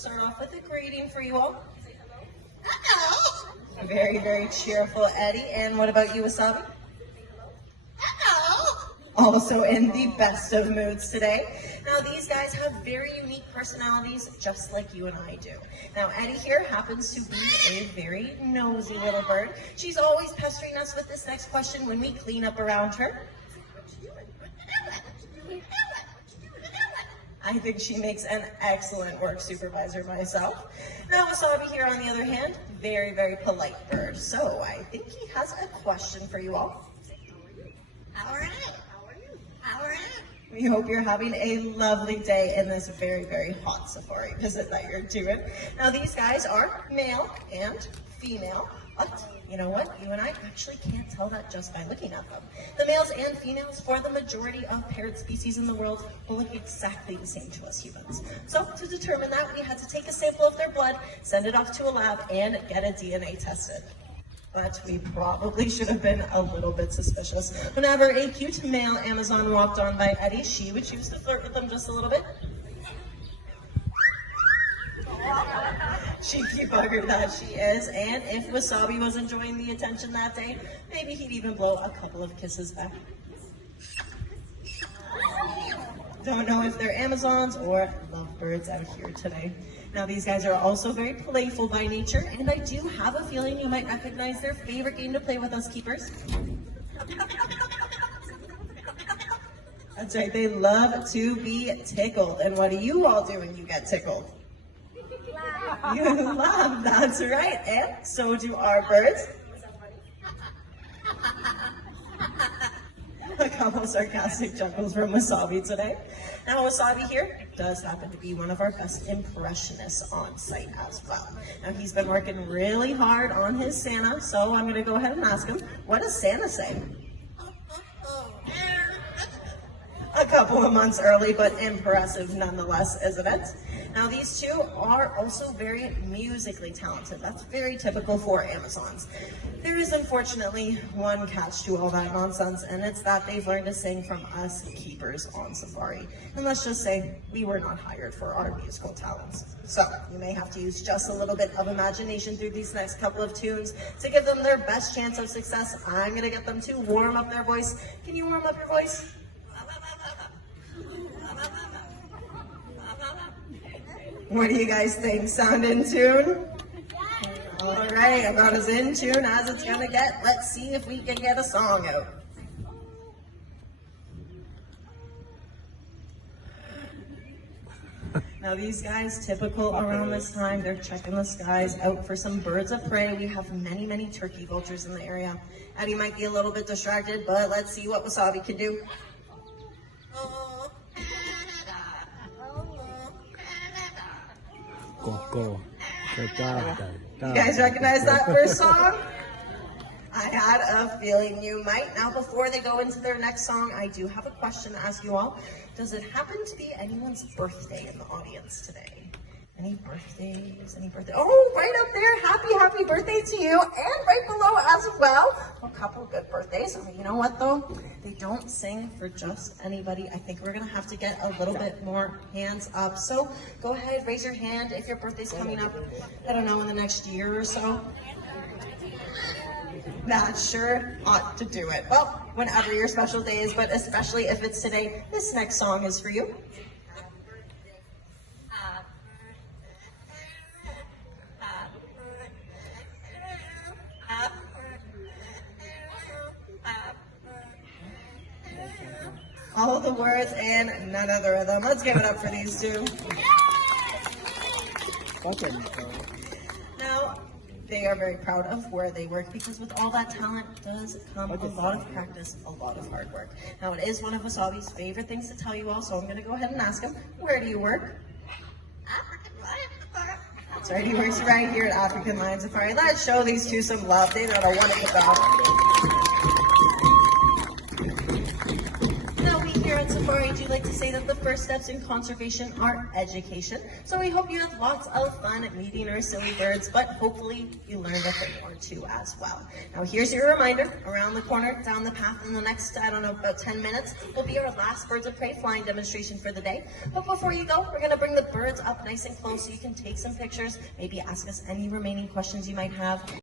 start off with a greeting for you all. Very, very cheerful, Eddie. And what about you, Wasabi? Also in the best of moods today. Now, these guys have very unique personalities, just like you and I do. Now, Eddie here happens to be a very nosy little bird. She's always pestering us with this next question when we clean up around her. I think she makes an excellent work supervisor myself. Now, Wasabi here, on the other hand, very, very polite bird. So I think he has a question for you all. How are you? How are you? We hope you're having a lovely day in this very, very hot safari visit that you're doing. Now, these guys are male and female, but you know what? You and I actually can't tell that just by looking at them. The males and females for the majority of parrot species in the world will look exactly the same to us humans. So to determine that, we had to take a sample of their blood, send it off to a lab, and get a DNA tested. But we probably should have been a little bit suspicious. Whenever a cute male Amazon walked on by Eddie, she would choose to flirt with them just a little bit. Cheeky bugger that she is, and if Wasabi was enjoying the attention that day, maybe he'd even blow a couple of kisses back. Don't know if they're Amazons or lovebirds out here today. Now, these guys are also very playful by nature, and I do have a feeling you might recognize their favorite game to play with us keepers. That's right, they love to be tickled. And what do you all do when you get tickled? You laugh, that's right, and so do our birds. A couple sarcastic chuckles from Wasabi today. Now, Wasabi here does happen to be one of our best impressionists on site as well. Now, he's been working really hard on his Santa, so I'm going to go ahead and ask him, what does Santa say? A couple of months early, but impressive nonetheless, isn't it? Now, these two are also very musically talented. That's very typical for Amazons. There is unfortunately one catch to all that nonsense, and it's that they've learned to sing from us keepers on safari. And let's just say we were not hired for our musical talents. So you may have to use just a little bit of imagination through these next couple of tunes to give them their best chance of success. I'm going to get them to warm up their voice. Can you warm up your voice? What do you guys think? Sound in tune? All right, about as in tune as it's gonna get. Let's see if we can get a song out. Now, these guys, typical around this time, they're checking the skies out for some birds of prey. We have many, many turkey vultures in the area. Eddie might be a little bit distracted, but let's see what Wasabi can do. Go. You guys recognize that first song? I had a feeling you might. Now, before they go into their next song, I do have a question to ask you all. Does it happen to be anyone's birthday in the audience today? Any birthdays? Oh, right up there. Happy birthday to you. And right below as well, a couple of good birthdays. You know what, though? They don't sing for just anybody. I think we're going to have to get a little bit more hands up. So go ahead, raise your hand if your birthday's coming up, I don't know, in the next year or so. That sure ought to do it. Well, whenever your special day is, but especially if it's today, this next song is for you. All the words and none of the rhythm. Let's give it up for these two. Now, they are very proud of where they work because with all that talent does come a lot of practice, a lot of hard work. Now, it is one of Wasabi's favorite things to tell you all, so I'm going to go ahead and ask him, where do you work? That's right, he works right here at African Lion Safari. Let's show these two some love. They've done a wonderful job. Now, we here at safari, I do like to say that the first steps in conservation are education. So we hope you had lots of fun at meeting our silly birds, but hopefully you learned a thing or two as well. Now here's your reminder, around the corner, down the path in the next, I don't know, about 10 minutes, will be our last Birds of Prey flying demonstration for the day. But before you go, we're gonna bring the birds up nice and close so you can take some pictures, maybe ask us any remaining questions you might have.